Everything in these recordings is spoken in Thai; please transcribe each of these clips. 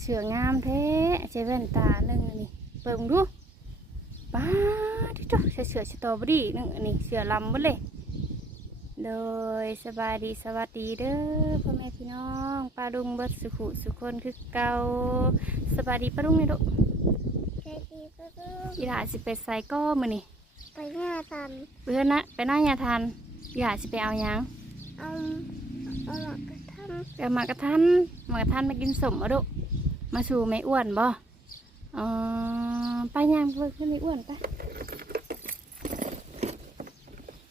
เสืองามแท้ใช้แว่นตาหนึ่งอันนี่เปิดมึงดูป้าดิจ้ะใส่เสือสตรอเบอรี่หนึ่งอันนี้เสือลำหมดเลย โดยสบายดีสวัสดีเด้อพ่อแม่พี่น้องป้าลุงเบิดสุขุสุคนคือเก่าสบายดีป้าลุงเนี่ยลูกใจดีก็ลูกอีหลาสิไปใส่ก็มือนี่ไปหน้าทันเพื่อนนะไปหน้ายาทานอีหลาสิไปเอาหยังเอาเอาหมากกระทไปเอามากระทันมากระทันมากินสมมาดุ มาสู่ไม่อ้วนบ่อ๋อไปย่างเพื่อนไม่อ้วนไป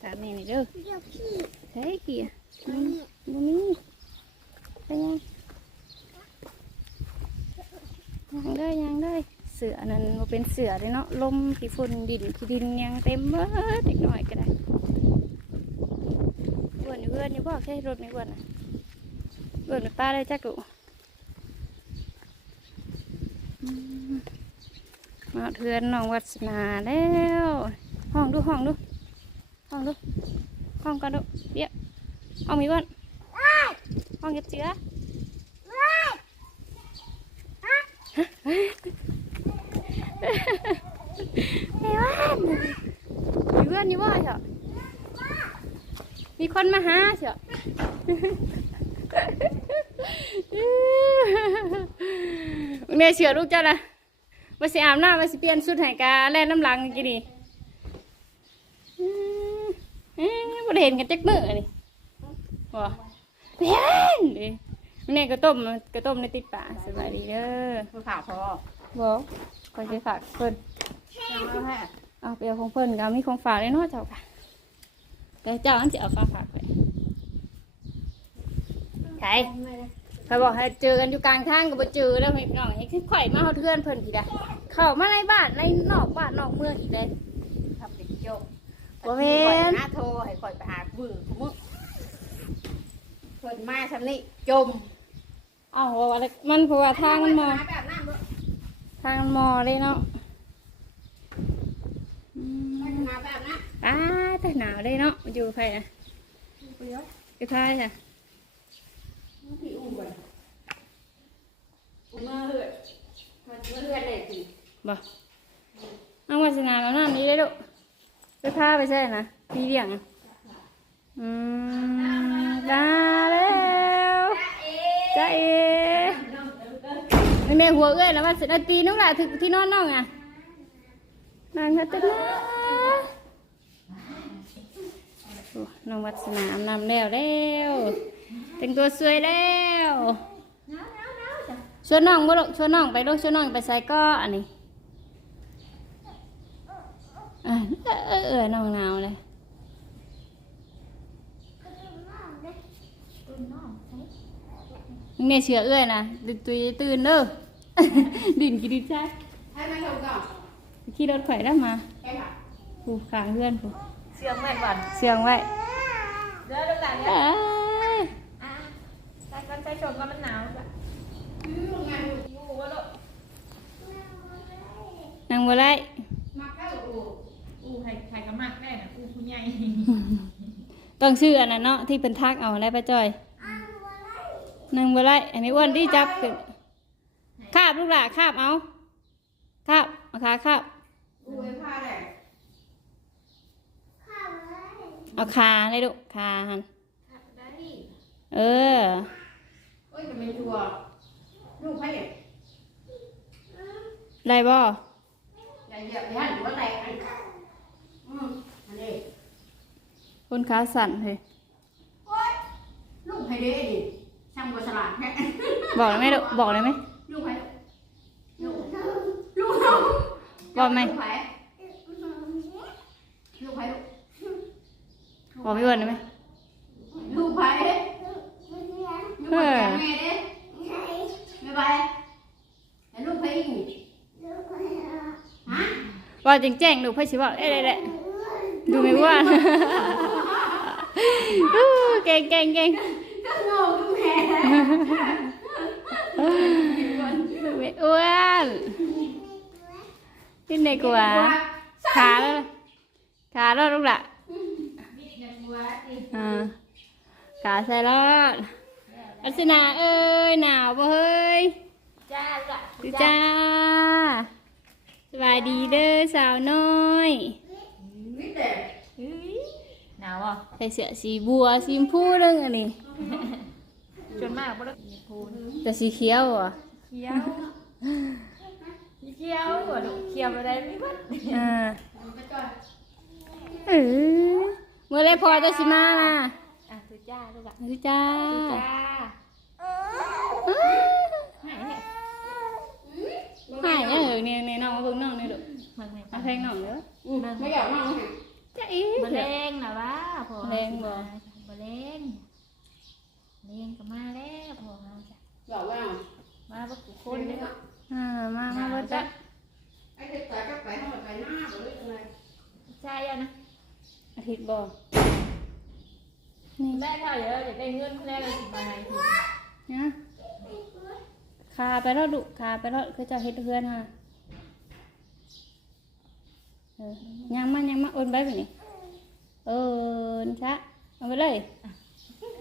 ตามนี่นี่เด้อำเรียกพี่เฮ้ยเกี่ยมาเนี่ยบ่มีไปยังยังได้ยังได้เสือนั่นบ่เป็นเสือเลยเนาะลมขี้ฝุ่นดินขี้ดินยังเต็มเบิดเด็กน้อยก็ได้อ้วนอยู่เพื่อนอยู่บ่แค่รถไม่อ้วนน่ะอ้วนไปป้าเลยจักกุอืม มาเทือนน้องวัสนาแล้ว ห้องดูห้องดู ห้องดู ห้องกันดูเดี๋ยวเอามีบ้านห้องเก็บเชื้อมีบ้านมีเพื่อนอยู่บ้านเหรอมีคนมาหาเชียวเนี่ยเชื่อลูกเจ้านะ มาสิอาบน้ำมาสิเปลี่ยนชุดให้กาแล่นน้ำหลังกี่ดีอืมเอ๊ะบ่ได้เห็นกันจักมือนี่ว้าเพี้ยนดินี่ก็ต้มก็ต้มในติดปากสบายดีเด้อคือข่าวพอบอกคอยจะฝากเพิ่นเอาให้เอาไปเอาของเพิ่นก็มีของฝากเลยเนาะเจ้าค่ะแต่เจ้าอันจะเอาฝากฝากไปใช่ เขาบอกให้เจอกันอยู่กลางทางก็บ่เจอแล้วพี่น้องให้คือข่อยมาเฮาเทือนเพิ่นพี่ได้เข้ามาในบ้านในนอกบ้านนอกเมืองอีกเลยทำเป็นโจมบ่แม่นหน้าโทรให้คอยไปหาบื้อของมึงคนมาทำนี่จมอ้าวว่าอะไรมันเพราะว่าทางมันมอหแบบนั้นเบ้อทางมันมอเลยเนาะอืมมาแบบนั้นอ้าแต่หนาวเลยเนาะอยู่ไผนะเดี๋ยวอยู่ไผน่ะพี่อู้ ก่อนอู้มาเหือดมันมาเหือดเลยสิบ่เอาวาสนาแล้วนั่นนี่เลยลูกไปพาไปใช่นะพี่เลี้ยงอะอืมมาแล้วจ้าเอนี่แม่หัวเอ้ยแล้วว่าสินาตีนุ๊กหล่ะถึงที่นอนน้องอะนางก็ตึ๊ดนะโอ้น้องวัสนาอาบน้ำแล้วแล้ว แต่งตัวสวยแล้วชวนน้องบ่ลูกชวนน้องไปลูกชวนน้องไปใส่ก็อันนี้เออเออเออน้องหนาวเลยเนี่ยเชื่อเอื้อยนะตื่นตุยตื่นเด้อดินกินดินใช่ให้มาชมก่อนขี่รถไข่ได้มาแค่ค่ะผูกขางเพื่อนผูกเสียงแม่ก่อนเสียงไว้เดี๋ยวเรื่องหลังเนี่ยเอ้ยอะใส่กันใส่ชมกันมันหนาวจ้ะอืมงานอยู่วะลูกนั่งบ่ได้มักได้อูอูใครใครก็มักได้นะอูผู้ใหญ่ต้องชื่ออันนั้นเนาะที่เป็นทักเอาได้ปะจอยนั่งบ่ได้อันนี้อ้วนที่จับขึ้นคาบลูกหล่ะคาบเอาคาบเอาขาคาบอูไอ้ผ้าแหละเอาขาเลยลูกขาหันได้เออเอ้ยจะไม่ชัวร์ลูกให้เด็กได้บ่อย่าเหยียบอย่าหรือว่าอะไรอันอืมอันนี้คนขาสั่นเลยโอ๊ยลูกให้เด้ดิช่างบัวฉลาดแค่บอกเลยไหมลูกบอกเลยไหมลูกให้ลูกลูกเอาบอกไหมลูกให้ลูกให้บอกพี่อ้วันได้ไหมลูกให้ ลูกให้แม่เด้ไม่ไปแต่ลูกให้อีกฮะว่าจริงแจ้งลูกพี่ชิบอกเอ้ยได้ได้ดูไม่ว่าเก่งเก่งเก่งก็งงแม่ไม่อ้วนที่ไหนกว่าขาแล้วขาแล้วลูกละนี่ยังบัวดิอ่าขาใส่รอด อัศนาเอ้ยหนาวบ่เฮ้ยจ้าดูจ้าสบายดีเด้อสาวน้อยนี่แต่หนาวอะใส่เสื้อสีบัวสีชมพูเรื่องอันนี้จนมากบ่ได้พูนแต่สีเขียวอะเขียวเขียวบ่ลูกเขียวบ่ได้มีบัดอ่าเออเมื่อไรพอจะสิมาล่ะอะตุ จ้าลูกอะดูจ้าตุจ้าหายเนี่ยหายเออเนี่ยเนี่ยน้องมาเบิ่งน้องเนี่ยลูกมึงแม่มาเพลงน้องเด้อไม่อยากนั่งจ้าอีบ่แรงน่ะวะพอแรงบ่บ่แรงแรงก็มาแล้วพอเฮาจ้ะอยากนั่งมาบ่กูคนเลยอ่ามามาเบ่จ้ะไอ้เด็กตายก็ไปห้องไปหน้าไปเลยอะไรใช่อะนะอาทิตย์บ่ นี่แม่เขาเยอะอยากได้เงินแม่ก็สิบาทนะคาไปแล้วดุคาไปแล้วคือเจะเฮ็ดเพื่อนฮะเออยังมายังมาโอนไปแบบนี้เออชะเอาไปเลย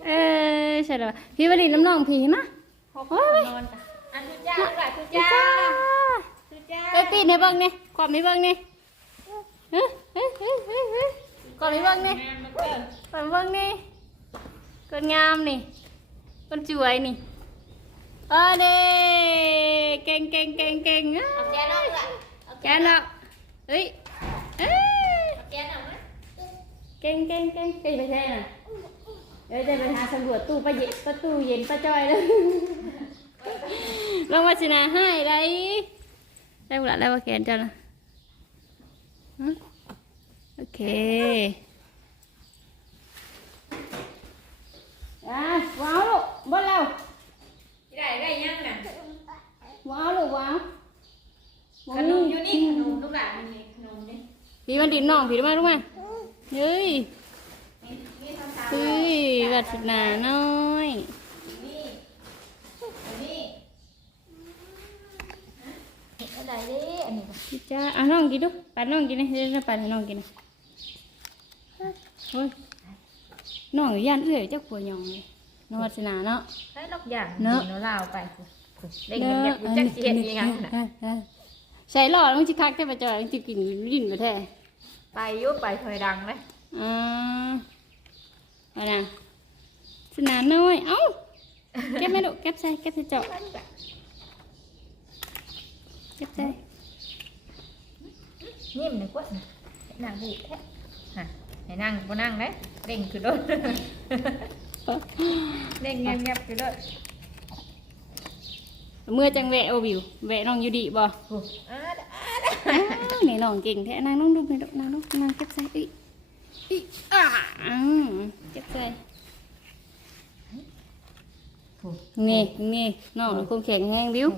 เออใช่แล้วพี่วลีน้ำน้องพี่นะพกนอนจ้ะอันตุจ้าลูกอะตุจ้าตุจ้าไปปีนให้เบิ่งนี่กรอบให้เบิ่งนี่เฮ้ยเฮ้ยเฮ้ยเฮ้ยเฮ้ยกรอบให้เบิ่งนี่งานมาเกินกรอบให้เบิ่งนี่ คนงามนี่ คนสวยนี่ เออเด้เก่งเก่งเก่งเก่งเอ้ยเอาแกนออกอะเอาแกนละเฮ้ยเอ้ยแกนออกไหมเก่งเก่งเก่งเก่งไปแท้น่ะเดี๋ยวจะไปหาสำรวจตู้ป้าเย็นประตูเย็นป้าจอยเลยลองมาสินาให้ได้ได้บุหรี่ได้ว่าแกนเจ้านะฮะโอเคอะว้าวลูกบนแล้ว ได้ได้ยังน่ะ ว้าวลูกว้าว ขนมอยู่นี่ขนมลูกหลานนี่ขนม นี่พี่มันดินน้องพี่มาลูกมเฮ้ยเฮ้ยวัดนาน้อยนี่นี่อะไรเด้อันนี้พี่จ้าอะน้องกินดูปัดน้องกินนะเดี๋ยวปัดให้น้องกินนะเฮ้ยน้องย่านเอื้อยเจ้าผัวยองเลยนวัฒนาเนาะใช้ลอกอย่างเนอะเนาไปเล่นเงียบๆจักสิเฮ็ดยังน่ะใส่หลอดมันจะคักแค่ประจอยมันจะกินลิ้นไปแท้ ไปอยุไปถอยดังเลยอ่าเอานะสนานน้อย เอ้าเก็บไม่ดุเก็บใส่เก็บใส่เจาะเก็บใส่นิ่มหนึ่งกว่าหนังบุแท้ฮะให้นั่งบ่นั่งเลยเล่งคือโดดเล่งเงียบๆคือโดดเมื่อจังแวะเอาวิวแวะน้องอยู่ดีบ่โอ้อาดอาดอ้าว นี่น้องเก่งแท้นางน้องดูไปดอกนางน้องนางเก็บใส่อีอีอ่าอืมเก็บใส่นี่นี่น้องคงแข็งแรงวิว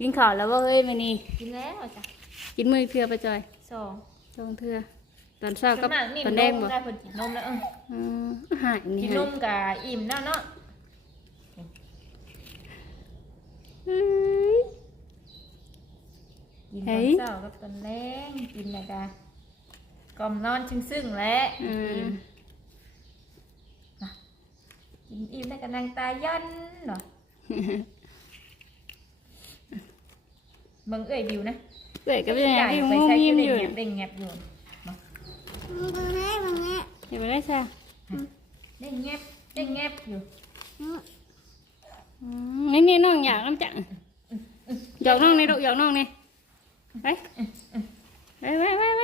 กินข้าวแล้วบ่เฮ้ยมื้อนี้กินแล้วจ้ะกินมื้อเทื่อไปจอยสองสองเทื่อตอนเช้ากับส่วนมากนิ่มตอนนแดงมบ่ได้เพิ่นกินนมแล้วเอออืมหายนี่กินนมกับอิ่มแล้วเนาะเฮ้ย กินเฮ้ตอนยเช้ากับตอนแรงกินแล้วก็กล่อมนอนซึ้งๆแหละอืมกินอิ่มแล้วก็นั่งตายันเนาะเบิ่งเอ้ยบิวนะเกิดกับยังไงใหญ่พี่ไปมูใช้มีมเด้งอยู่เงียบเด้งเงียบอยู่มึงแม่มึงแม่อยู่บ่ได้ใช่เด้งเงียบเด้งเงียบอยู่อืมนี่นี่น้องอยากน้ำจังหยอกน้องนี่ลูกหยอกน้องนี่ ไปไปไปไปไป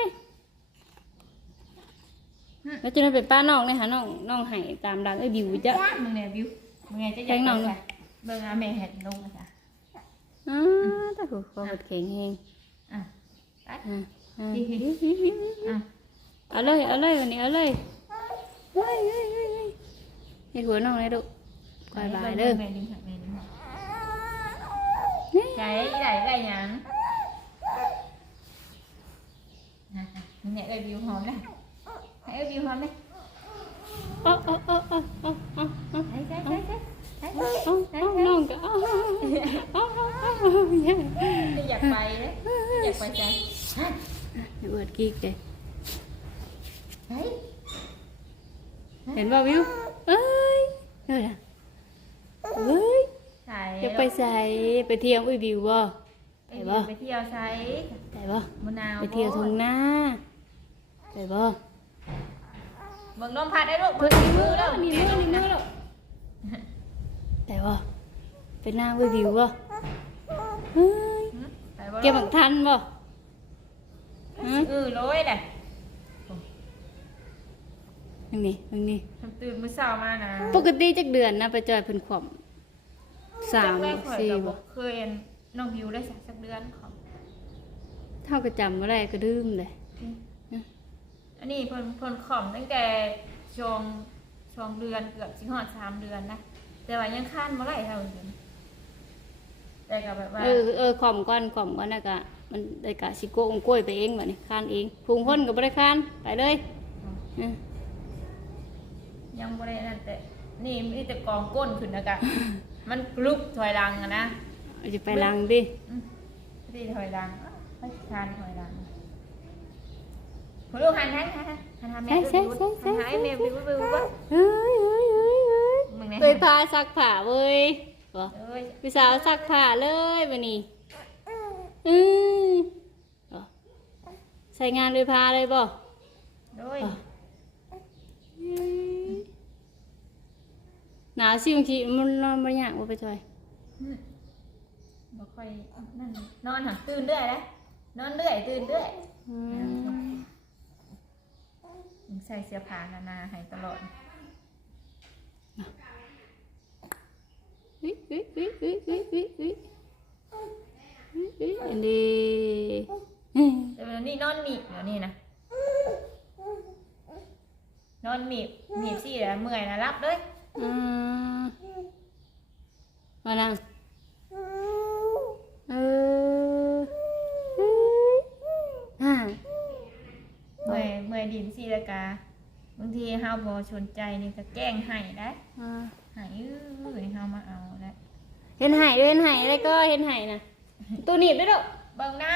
แล้วจะได้เป็นป้าน้องเนี่ยหาน้องน้องให้ตามดังเอ้ยบิวจ้ะมึงเนี่ยบิวมึงไงจะอยากแทงน้องไปหน่อยเบิ่งอาแม่เห็ดลงนะจ๊ะอ๋อตาหูคอหดแข็งเองอะไปอ่าอ่าอะเอาเลยเอาเลยวันนี้เอาเลยเฮ้ยเฮ้ยเฮ้ยเฮ้ยให้หัวน้องเลยลูกบายบายเด้อแม่ดึงหักแม่ดึงหักนี่ใจไหลไหลหยังอะอะมึง เนี่ยเอ้ยบิวหอมเลยให้เอ้ยบิวหอมเลยโอ้โอ้โอ้โอ้โอ้โอ้โอ้ใช่ใช่ใช่ใช่ใช่โอ้โอ้น้องก็โอ้โอ้โอ้โอ้ยอยากไปเลยอยากไปใจเดี๋ยวเปิดกิ๊กเลยเฮ้ยเห็นบ่วิวเอ้ยเฮ้ยเอ้ยใช่อย่าจะไปใส่ไปเที่ยวอุ้ยวิวบ่ไปเที่ยวไปเที่ยวใช้ไปบ่มะนาวไปเที่ยวทุ่งนา ไปบ่เบิ่งลมพัดได้ลูกเพิ่นเบิ่งมืมืออแล้แล้ววนี่มือนี่มือแล้วไปบ่ไปหน้าอุ้ยวิวบ่เฮ้ยไปบ่เก็บบักทันบ่ฮะเออร้อยแหละนึงนี่นึงนี่ทำตื่นมื้อเช้ามานะปกติจักเดือนนะไปจอยเพิ่นขวมสามจักแรกข่อยสี่ก็บ่บ่เคยเห็นน้องวิวได้สักสักเดือนของเท่าก็จำบ่ได้ก็ลืมเลย อันนี้เพิ่นเพิ่นขอมตั้งแต่ช่วงช่วงเดือนเกือบสิฮอดสามเดือนนะแต่ว่ายังค้านบ่ได้เท่าเดิมแต่ก็แบบว่าเออเออขวมก่อนขวมก่อนแล้วก็มันได้กะสิโกงกล้วยไปเองบัดนี้คานเองพุงพ้นก็บ่ได้คานไปเลยอือยังบ่ได้นั่นแต่นี่มีแต่กองก้นขึ้นนะกะมันลุกถอยหลังอะนะเอาจะไปลังดิอืมที่ถอยหลังอ้าวไปทานถอยหลัง พอลูกหันหันหันหันหันหันแม่ดูดูหันหายแม่ดูดูดูดูเฮ้ยเฮ้ยเฮ้ยเฮ้ยมึงไหนไปพาซักผ้าเว้ยบ่เอ้ยพี่สาวซักผ้าเลยบัดนี้อือบ่ใส่งานเลยพาเลยบ่โด้วยหนาวสิบางทีมันนอนบางอย่างว่ไปจอย บ่ค่อยนั่นนอนหันตื่นเรื่อยนะนอนเรื่อยตื่นเรื่อย ใส่เสื้อผ้านานาให้ตลอดวิวิวิวิวิวิวิวิอันนี้แต่เดี๋ยวนี้นอนหนีบเดี๋ยวนี้นะนอนหนีบหนีบสิแล้วเมื่อยนะรับเลย อืมมานั่งเอออ่า เมื่อยเมื่อยดินสิแล้วกาบางทีเฮาบ่ สนใจนี่ก็แกล้งให้ได้อ่าให้อื้อให้เฮามาเอาแล้วเห็นไห่ด้วยเห็นไห่อะไรก็เห็นไห่นะตัวหนีบด้วยดอกเบิ่งนะ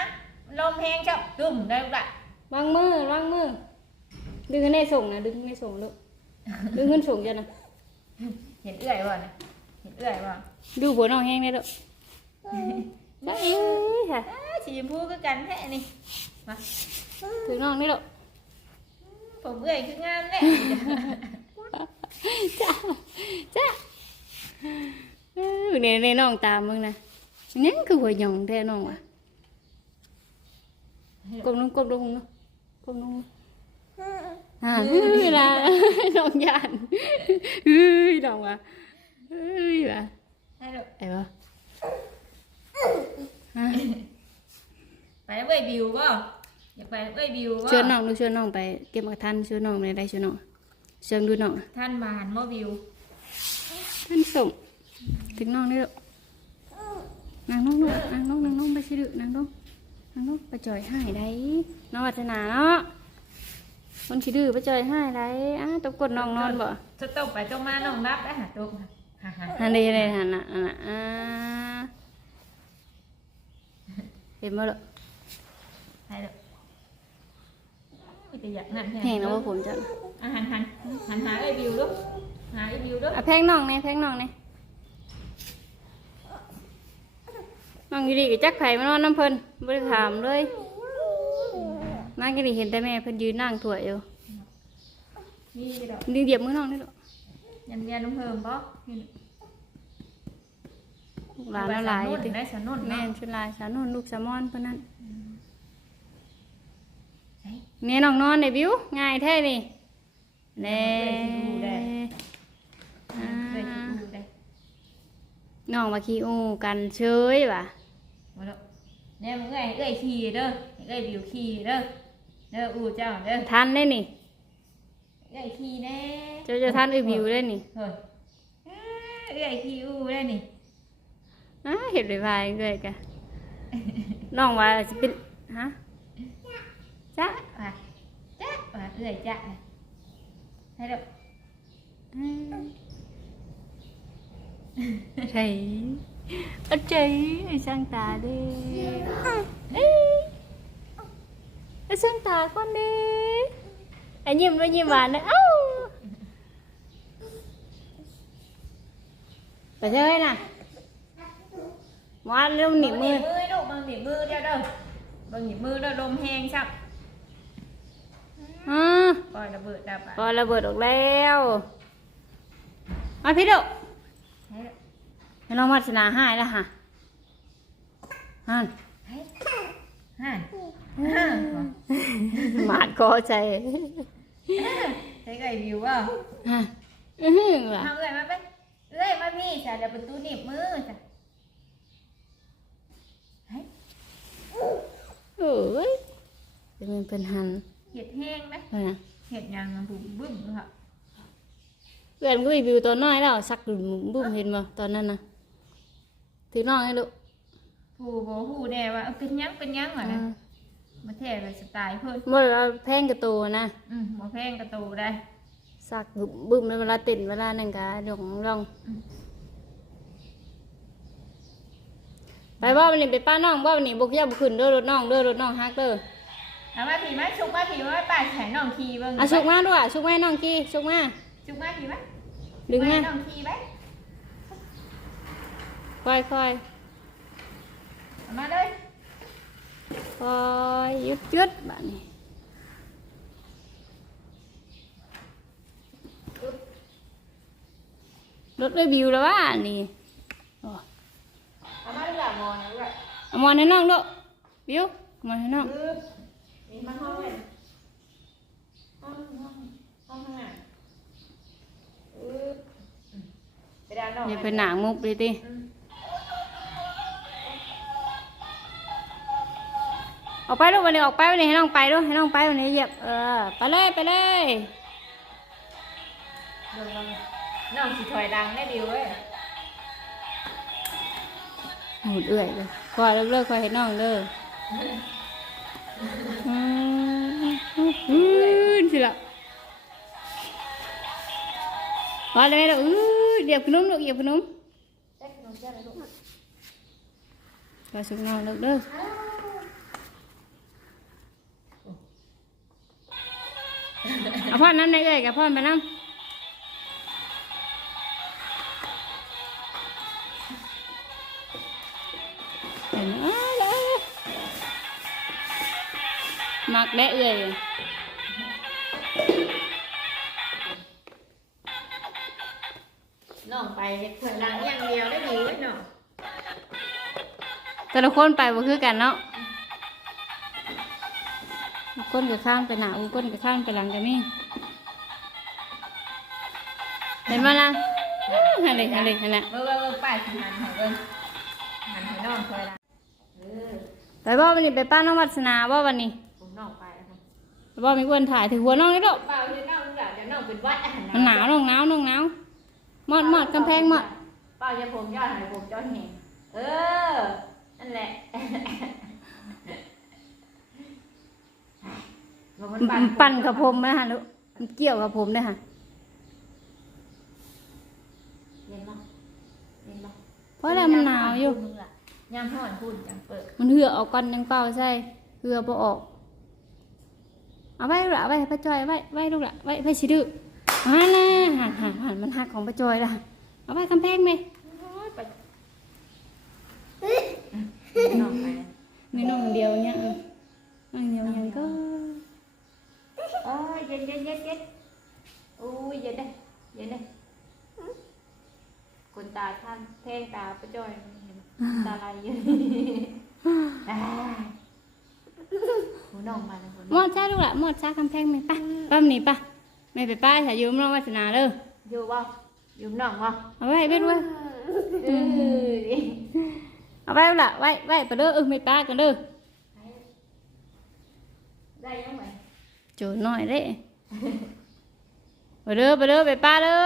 ลมแห้งเจ้าดุ่มได้ลูกละวางมือวางมือ ดึงให้ในส่งนะดึงให้ในส่งลูกดึงขึ้นส่งจ้ะนะเห็นเอื้อยบ่น่ะเห็นเอื้อยบ่ดูหัวน้องแห้งได้ดอกจ้าเอ้ยค่ะอ้าสีชมพูคือกันแท้นี่มาถึงน้องนี่ดอก ผมเอื้อยคืองามแหละจ้าจ้าเออในในน้องตามมึงนะยังคือหัวหยองแท้น้องวะกลมลงกลมลงเนาะกลมลงอ่าเฮ้ยล่ะน้องยานเฮ้ยน้องวะเฮ้ยว่ะให้ลูกไอ้บ่อะไปแล้วเอ้ยบิวบ่ อยากไปแล้วเอ้ยบิวบ่ชวนน้องดูชวนน้องไปเก็บมาทันชวนน้องไปได้ชวนน้องเชิงดูน้องท่านบานบ่บิวท่านส่งถึงน้องนี่ลูกนางน้องลูกนางน้องนางน้องไปสิลูกนางน้องนางน้องไปจ่อยให้ได้น้องวัฒนาเนาะคนขี้ดื้อไปจ่อยให้ได้อ้าตบกดน้องนอนบ่จะตกไปตกมาน้องรับได้หาตกฮ่าฮ่าหันได้ได้หันน่ะอันน่ะอ่าเห็นบ่ลูกให้ลูก มีแต่อยากนั่นแห้งนะว่าผมจะอาหันหันหันหาเอ้ยบิวลูกหาเอ้ยบิวลูกอะแพงน้องเนี่ยแพงน้องเนี่ยน้องอยู่ดีกับจักไข่มานอนน้ำเพิ่นบ่ได้ถามเลยมากินเห็นแต่แม่เพิ่นยืนนั่งถั่วยอยู่มีดอกดึงเหยียบมือน้องนี่ลูกยันยันนุ่มเพิ่มบ่นี่ลูกหลานละลายติติได้สนุนแม่เนาะนชุดลายสาวนุ่นลูกสาวมอนเพิ่นนั่น เนี่ยน้องนอนได้บิวง่ายแท้นี่แน่อ่าเคยดูได้น้องมาขี้อูกันเฉยว่ะมาแล้วเนี่ยมึงเอ้ยเอ้ยขี่เด้อเอ้ยบิวขี่เด้อเด้ออู้เจ้าเด้อทันได้นี่เอ้ยขี่แน่เจ้าจะทันเอ้ยบิวได้นี่เฮ้ยเอ้ยเอ้ยขี่อู้ได้นี่อ้าเห็นไปพายเลยกะน้องว่าจะเป็นฮะ chát và chát và ưỡi chát này. Thấy được thầy ở chị thì sang tà đi. Ở sang tà con đi. Anh nhìn nó nhìn bà nữa. Bà chơi nè mà luôn nỉ mưa. Mưa đâu bằng nỉ mưa đeo đâu. Bằng nỉ mưa đâu đồm hèn sao? อเดียวเด้อมึงหนีบมือเด้อลมแห้งชับอ่าปล่อยระเบิดดับอะพอระเบิดออกแล้วมาพี่ดุให้น้องวัฒนาหายแล้วค่ะฮันฮะหมาดคอใจใช้ไก่วิวว่าฮะอื้อหือว่ะทำเลยมาไปเอ้ยมาพี่จ้ะเดี๋ยวประตูหนีบมือจ้ะโอ้ยเป็นมันเป็นหัน เห็ดแห้งไหมเออนะเห็ดยังบุ้มบึ้มค่ะเพื่อนก็รีวิวตัวน้อยแล้วสักดุมบุ้มเห็นบ่ตอนนั้นนะถือน้องให้ลูกผู้โบผู้แน่ว่าเอ้าเป็นยังเป็นยังอะนะมาแท้ไปสไตล์เพิ่นเมื่อเราแพงกระตัวนะอืมหมอแพงกระตูได้สักดุมบุ้มเวลาติดเวลานั่นกะหยงลองไปว่าวันนี้ไปป้าน้องว่าวันนี้บุกยาบุขึ้นเด้อรถน้องเด้อรถน้องฮักเด้อ เอามาผีมาชุกมาผีมาป่าแขนน้องขี่เบิ่งอะชุกมาด้วยชุกแม่น้องกี้ชุกมาชุกมาผีมาดึงมาน้องขี่ไปค่อยค่อยเอามาเลยค่อยยุดยุดแบบนี้รถรีวิวแล้วว่านี่โอ้เอามาดีกว่ามองนะด้วยเอามอนให้น้องด้วยวิวเอามอนให้น้อง ปึ๊บนี่มาห้องเลยห้องห้องห้องข้างหน้าปึ๊บอืมไปด้านนอกอย่าเป็นหนังมุกเลยติอืมออกไปลูกวันนี้ออกไปวันนี้ให้น้องไปด้วยให้น้องไปวันนี้เหยียบเออไปเลยไปเลยเบิ่งเอาน้องสิถอยดังได้ดีเว้ยหมุดเอื่อยเลยคอยเลิกเลิกคอยให้น้องเด้ออืม อืมสิละพอเลยแม่ลูกอื้อเหยียบขนมลูกเหยียบขนมเจ๊กน้องเจ๊อะไรลูกไปสุกนองลูกเด้อเอาพ่อน้ำในเอ้ยกับพ่อไปน้ำมักแด้เอ้ย เฮ็ดถอยดังอย่างเดียวได้ดีเว้ยน้องแต่ละคนไปบ่คือกันเนาะบางคนก็ข้างไปหน้าบางคนก็ข้างไปหลังกันนี่เห็นมาล่ะอื้อหันเลยหันเลยหันละเบิ่งเบิ่งเบิ่งป้ายสิหันให้เบิ่งหันให้น้องถอยดังเออไปบ่วันนี้ไปป้าน้องวัฒนาบ่วันนี้ผมน้องไปแล้วค่ะไปบ่มีคนถ่ายถือหัวน้องนี่ลูกเปล่าเดี๋ยวน้องเดี๋ยวเดี๋ยวน้องเป็นหวัดอะมันหนาวน้องหนาวน้องหนาว มอดมอดกำแพงมอดเปล่าจะผมยอดให้ผมยอดแหงเออ นั่นแหละบอกมันมันปั่นกับผมนะฮะลูกมันเกี่ยวกับผมนะฮะเย็นบ่เย็นบ่เพราะอะไรมันหนาวอยู่ยามห่อนพูดจังเปิดมันเหือออกก่อนยังเป่าใช่เหือบ่ออก เอาไว้ลูกละเอาไว้ให้ป้าจอยไว้ไว้ลูกละไว้ไว้สิดื้อ มาแล้วหันหันหันมันหักของป้าจอยละเอาไว้กำแพงไหมไปน้องไปมีน้องเดียวเนี่ยน้องเดียวยังก็อ้ยเย็นเย็นเย็นเย็นอุ้ยเย็นได้เย็นได้คนตาท่านแทงตาประจอยตาลายเยอะหูน้องมาแล้วนมอดจ้าลูกละหมดจ้ากำแพงไหมไป้าป้าหนีป้า ไม่ไปป้าอย่ายืมน้องวัฒนาเด้ออยู่บ่อยู่น้องบ่เอาไว้ไว้ด้วยเออเอาไว้ลูกละไว้ไว้ไปเด้อเออไม่ป้ากันเด้อได้ยังไงโจน้อยเด้ไปเด้อไปเด้อไปป้าเด้อ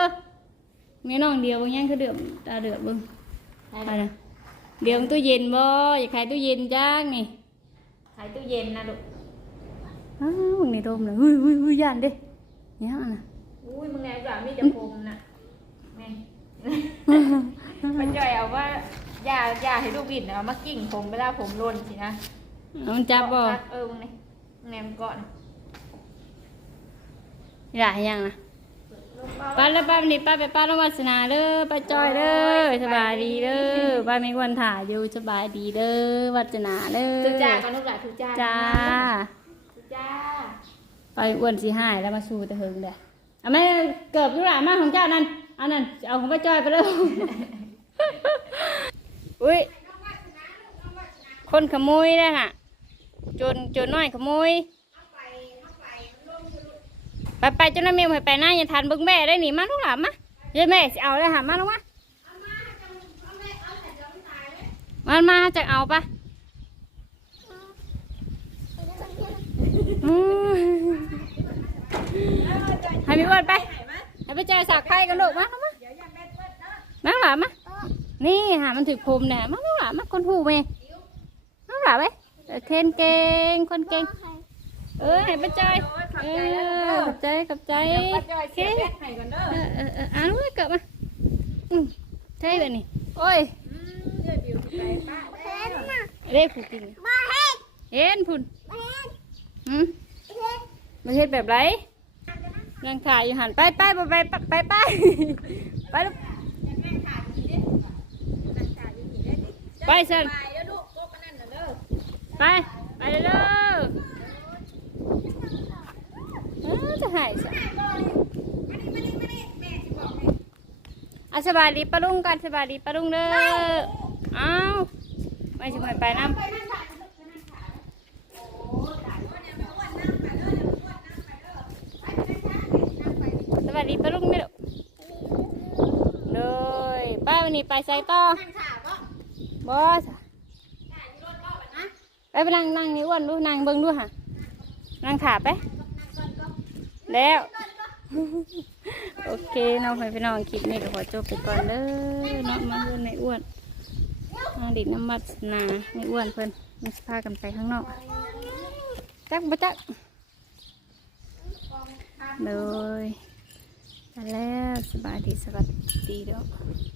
มีน้องเดียวบางอย่างคือเดือดตาเดือดเบึงได้ไปนะเดี๋ยวตู้เย็นบ่อยากขายตู้เย็นจ้างนี่ขายตู้เย็นนะลูกอ้าวมึงนี่โดมเลยหุ้ยหุ้ยหุ้ยย่านเด้ เนี่ยน่ะอุ้ยมึงไงแบบมีแต่ผมน่ะแม่ป้าจอยเอาว่าย่าย่าให้ลูกบิดเอามากิ่งผมเวลาผมร่นสินะเอามันจับบ่เออมึงนี่มึงแนมก่อนหลายอย่างนะโลป้าแล้วป้าวันนี้ป้าไปป้าน้องวาสนาเด้อป้าจอยเด้อสบายดีเด้อป้าไม่ควรถ่ายอยู่สบายดีเด้อวาสนาเด้อทุกจ้ากันลูกหลานทุกจ้าจ้าทุกจ้า ไปอ้วนสีหายแล้วมาสู้แต่เฮิงเด้อเอาแม่เกิบลูกหลานมาของเจ้านั่นเอานั่นเอาของป้าจอยไปเลยอุ้ยคนขโมยนะฮะโจรโจรน้อยขโมยไปไปจนน้าเมียไปไปหน้าอย่าทันเบิ้งแม่ได้หนิมาลูกหลานมาเย้แม่สิเอาเลยหามาลูกมามันมาจะเอาปะอืม ให้พี่อ้วนไป ให้ไปเจอสากไข่กันลูกมาลูกมามาลูกหลานมานี่หามันถือภูมิแน่มาลูกหลานมาคนหูเมย์มาลูกหลานไปเออเทนเก่งคนเก่งเออให้ป้าจอยเออขอบใจขอบใจป้าจอยโอเคเสียแม่ให้กันเด้อเออเออเอออ่านเลยเกิดมาอืมใช่เลยนี่โอ้ยอืมเอ้ยบิวไปป้าเรียกผูกินเห็นพุ่นอืม ไม่เห็นแบบไรยังถ่ายอยู่หันไปไปไปไปไปไปไปลูกไปเชิญไปแล้วลูกโกกันนั่นน่ะเด้อไปไปเลยเร็วเอ้อจะหายสิอาสบายดีปะลุงกันสบายดีปะลุงเด้อเอาไม่ใช่ไปน้ำสวัสดีปะลุงเด้อเลยป้าวั นนี้ไปไซต่อนั่งขาก็บอสไปไปนั่งนั่งนี่อ้วนดูนั่งเบิ่งดูค่ะนั่งขาไป แล้ว โอเคน้องไปพี่น้องคลิปนี้ก็ขอจบไปก่อนเด้อเนาะมาเพื่อนในอ้วนน้องดิดน้ำมัดนาในอ้วนเพิ่นมันสิพากันไปข้างนอกจักบ่จักเลยไปแล้วสบายดีสวัสดีเด้อ